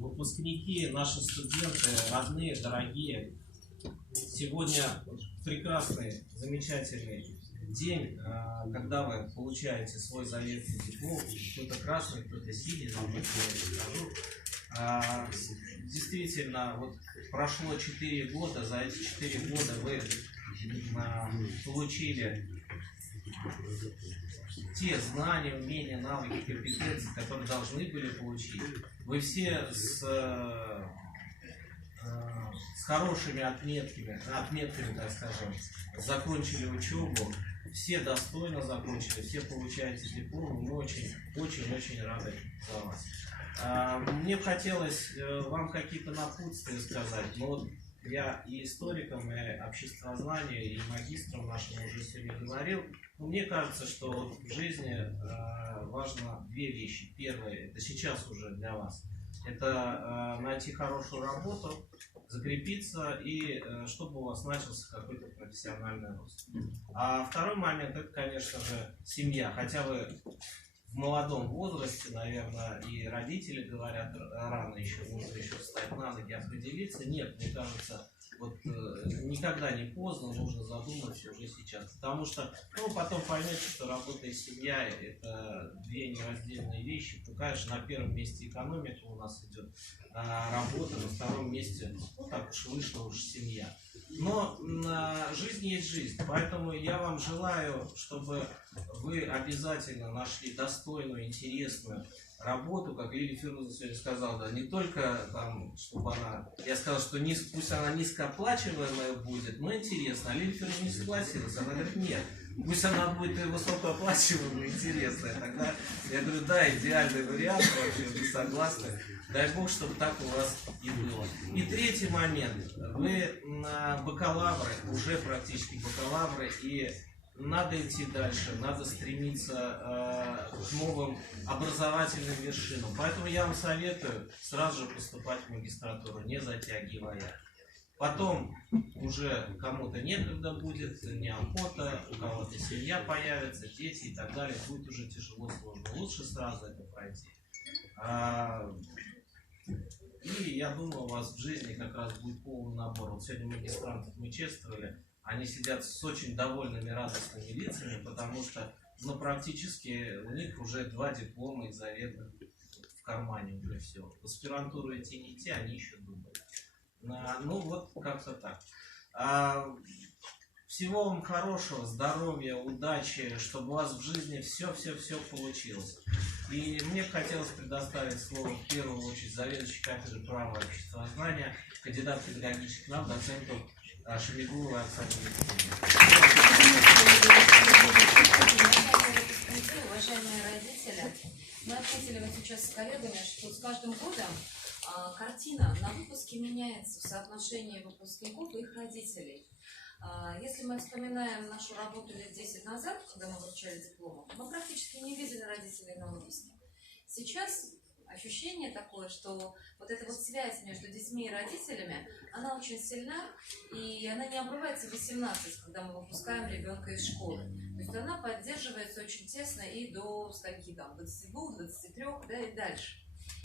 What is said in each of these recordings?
выпускники, наши студенты, родные, дорогие. Сегодня прекрасный, замечательный день, когда вы получаете свой заветный диплом. Кто-то красный, кто-то синий, но я скажу. Действительно, вот прошло 4 года, за эти 4 года вы получили те знания, умения, навыки, компетенции, которые должны были получить. Вы все с хорошими отметками, так скажем, закончили учебу, все достойно закончили, все получаете диплом, мы очень рады за вас. Мне бы хотелось вам какие-то напутствия сказать, но вот я и историком, и обществознания, и магистром нашим уже сегодня говорил. Но мне кажется, что в жизни важно две вещи. Первое, это сейчас уже для вас, это найти хорошую работу, закрепиться и чтобы у вас начался какой-то профессиональный рост. А второй момент, это, конечно же, семья. Хотя вы в молодом возрасте, наверное, и родители говорят, рано еще, нужно еще встать на ноги, определиться. Нет, мне кажется, вот никогда не поздно, нужно задуматься уже сейчас. Потому что, потом поймете, что работа и семья – это две нераздельные вещи. Конечно, на первом месте экономика у нас идет, работа, на втором месте, так уж вышло, уж семья. Но жизнь есть жизнь, поэтому я вам желаю, чтобы вы обязательно нашли достойную, интересную работу, как Лилия Фирузовна сегодня сказала, да, не только там, чтобы она, я сказал, что пусть она низкооплачиваемая будет, но интересно. А Лилия Фирузовна не согласилась, она говорит, нет, пусть она будет и высокооплачиваемая, интересная. Тогда я говорю, да, идеальный вариант, вообще, вы согласны. Дай Бог, чтобы так у вас и было. И третий момент. Вы бакалавры, уже практически бакалавры, и надо идти дальше, надо стремиться к новым образовательным вершинам. Поэтому я вам советую сразу же поступать в магистратуру, не затягивая. Потом уже кому-то некогда будет, неохота, у кого-то семья появится, дети и так далее. Будет уже тяжело, сложно. Лучше сразу это пройти. И я думаю, у вас в жизни как раз будет полный набор. Вот сегодня магистрантов мы чествовали, они сидят с очень довольными, радостными лицами, потому что, практически у них уже 2 диплома из заветных в кармане уже все. В аспирантуру идти не идти, они еще думают. Вот как-то так. Всего вам хорошего, здоровья, удачи, чтобы у вас в жизни все получилось. И мне хотелось предоставить слово в первую очередь заведующей кафедрой права и обществознания, кандидат педагогических наук, доценту Шелегуловой Оксане Викторовне. Уважаемые родители, мы отметили вот сейчас с коллегами, что с каждым годом картина на выпуске меняется в соотношении выпускников и их родителей. Если мы вспоминаем нашу работу лет 10 назад, когда мы вручали дипломы, мы практически не видели родителей на выпуске. Сейчас ощущение такое, что вот эта вот связь между детьми и родителями, она очень сильна, и она не обрывается в 18, когда мы выпускаем ребенка из школы. То есть она поддерживается очень тесно и до скольки там, 22, 23, да, и дальше.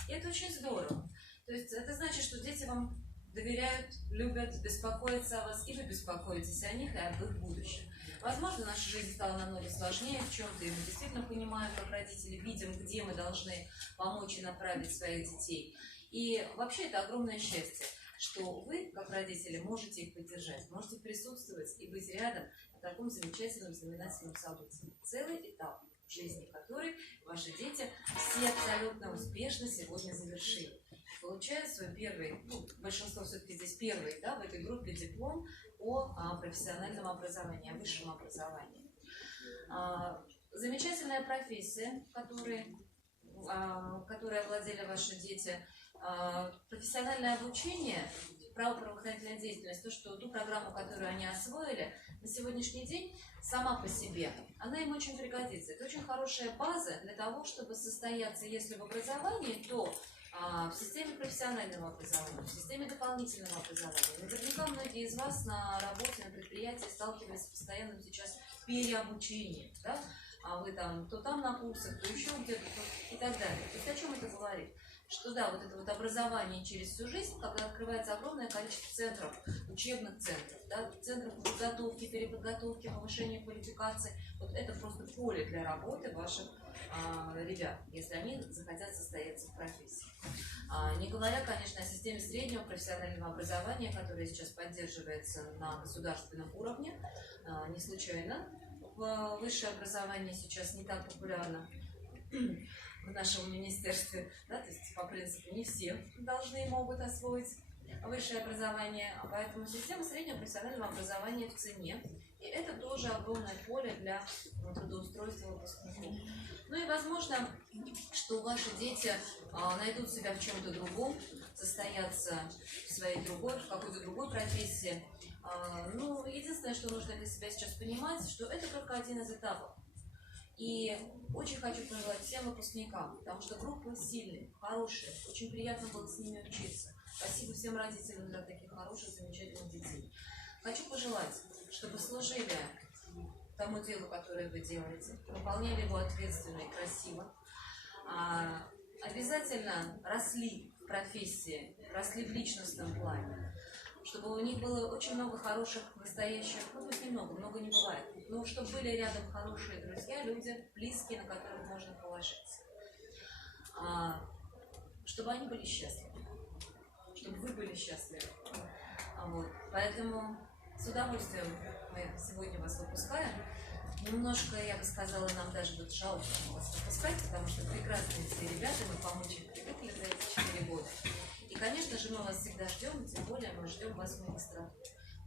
И это очень здорово. То есть это значит, что дети вам доверяют, любят, беспокоятся о вас, и вы беспокоитесь о них и об их будущем. Возможно, наша жизнь стала намного сложнее в чем-то, и мы действительно понимаем, как родители, видим, где мы должны помочь и направить своих детей. И вообще это огромное счастье, что вы, как родители, можете их поддержать, можете присутствовать и быть рядом на таком замечательном знаменательном событии. Целый этап в жизни которой ваши дети все абсолютно успешно сегодня завершили. Получает свой первый, большинство все-таки здесь первый, да, в этой группе диплом о профессиональном образовании, о высшем образовании. Замечательная профессия, которой овладели ваши дети, профессиональное обучение, правоохранительная деятельность, ту программу, которую они освоили, на сегодняшний день сама по себе, она им очень пригодится. Это очень хорошая база для того, чтобы состояться, если в образовании, то в системе профессионального образования, в системе дополнительного образования. Наверняка многие из вас на работе, на предприятии сталкивались с постоянным сейчас переобучением, да? А вы там, то там на курсах, то еще где-то, и так далее. То есть о чем это говорит? что да, вот это вот образование через всю жизнь, когда открывается огромное количество центров, учебных центров, да, центров подготовки, переподготовки, повышения квалификации, вот это просто поле для работы ваших ребят, если они захотят состояться в профессии. Не говоря, конечно, о системе среднего профессионального образования, которая сейчас поддерживается на государственном уровне. Не случайно высшее образование сейчас не так популярно в нашем министерстве, да, то есть по принципу не все должны и могут освоить высшее образование, поэтому система среднего профессионального образования в цене, и это тоже огромное поле для трудоустройства выпускников. Ну и возможно, что ваши дети найдут себя в чем-то другом, состоятся в своей другой, в какой-то другой профессии. Ну, единственное, что нужно для себя сейчас понимать, что это только один из этапов. И очень хочу пожелать всем выпускникам, потому что группы сильные, хорошие, очень приятно было с ними учиться. Спасибо всем родителям за таких хороших, замечательных детей. Хочу пожелать, чтобы служили тому делу, которое вы делаете, выполняли его ответственно и красиво, обязательно росли в профессии, росли в личностном плане, чтобы у них было очень много хороших, настоящих, ну пусть немного, много не бывает, но чтобы были рядом хорошие друзья, люди близкие, на которых можно положиться, чтобы они были счастливы, чтобы вы были счастливы. Вот. Поэтому с удовольствием мы сегодня вас выпускаем. Немножко, я бы сказала, нам даже будет жалко вас выпускать, потому что прекрасные все ребята, мы помочь им привыкли за эти 4 года. И, конечно же, мы вас всегда ждем, тем более мы ждем вас в магистратуру.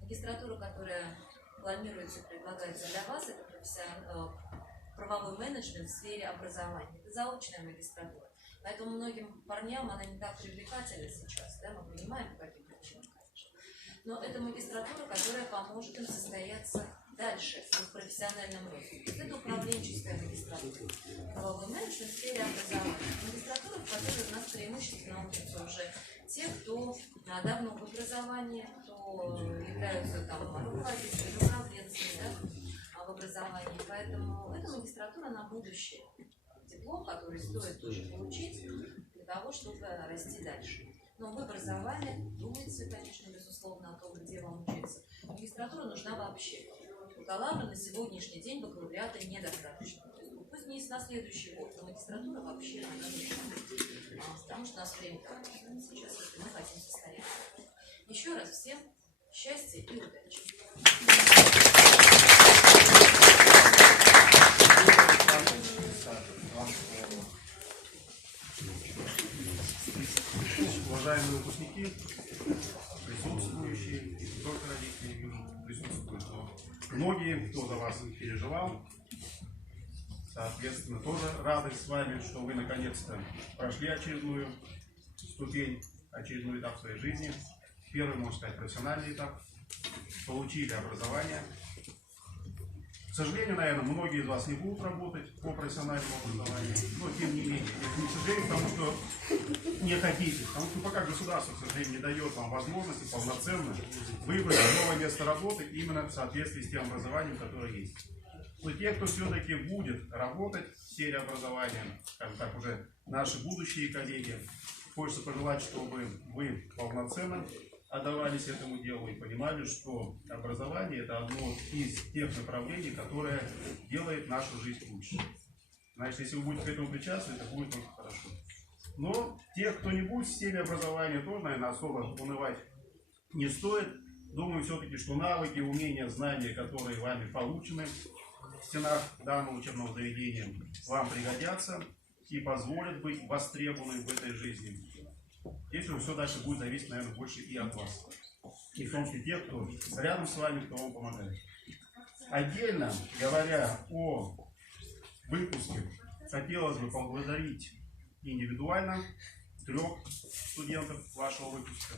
Магистратура, которая планируется и предлагается для вас, это правовой менеджмент в сфере образования. Это заочная магистратура. Поэтому многим парням она не так привлекательна сейчас, да, мы понимаем, по каким причинам, конечно. Но это магистратура, которая поможет им состояться дальше в профессиональном росте. Это управленческая магистратура. Правовой менеджмент в сфере образования. Магистратура, в которой у нас преимущественно учатся уже те, кто давно в образовании, кто являются там руководителями, управленцами, да, в образовании. Поэтому это магистратура на будущее. Диплом, который стоит тоже получить для того, чтобы расти дальше. Но в образовании думайте, конечно, безусловно, о том, где вам учиться. Магистратура нужна вообще. Бакалавра на сегодняшний день бакалавриата недостаточно. Пусть не на следующий год, но магистратура вообще нужна. Потому что у нас время сейчас, если мы хотим состояться. Еще раз всем счастья и удачи. Уважаемые выпускники, присутствующие, и не только родители вижу, присутствуют, но многие, кто за вас переживал, соответственно, тоже рады с вами, что вы наконец-то прошли очередную ступень, очередной этап своей жизни, первый, можно сказать, профессиональный этап, получили образование. К сожалению, наверное, многие из вас не будут работать по профессиональному образованию, но тем не менее, это не к сожалению, потому что не хотите, потому что пока государство, к сожалению, не дает вам возможности полноценно выбрать новое место работы именно в соответствии с тем образованием, которое есть. Но те, кто все-таки будет работать в сфере образования, скажем так, уже наши будущие коллеги, хочется пожелать, чтобы вы полноценно отдавались этому делу и понимали, что образование – это одно из тех направлений, которое делает нашу жизнь лучше. Значит, если вы будете к этому причастны, это будет только хорошо. Но те, кто не будет в системе образования, тоже, наверное, особо унывать не стоит. Думаю все-таки, что навыки, умения, знания, которые вами получены в стенах данного учебного заведения, вам пригодятся и позволят быть востребованными в этой жизни. Здесь уже все дальше будет зависеть, наверное, больше и от вас. И в том числе тех, кто рядом с вами, кто вам помогает. Отдельно говоря о выпуске, хотелось бы поблагодарить индивидуально 3 студентов вашего выпуска.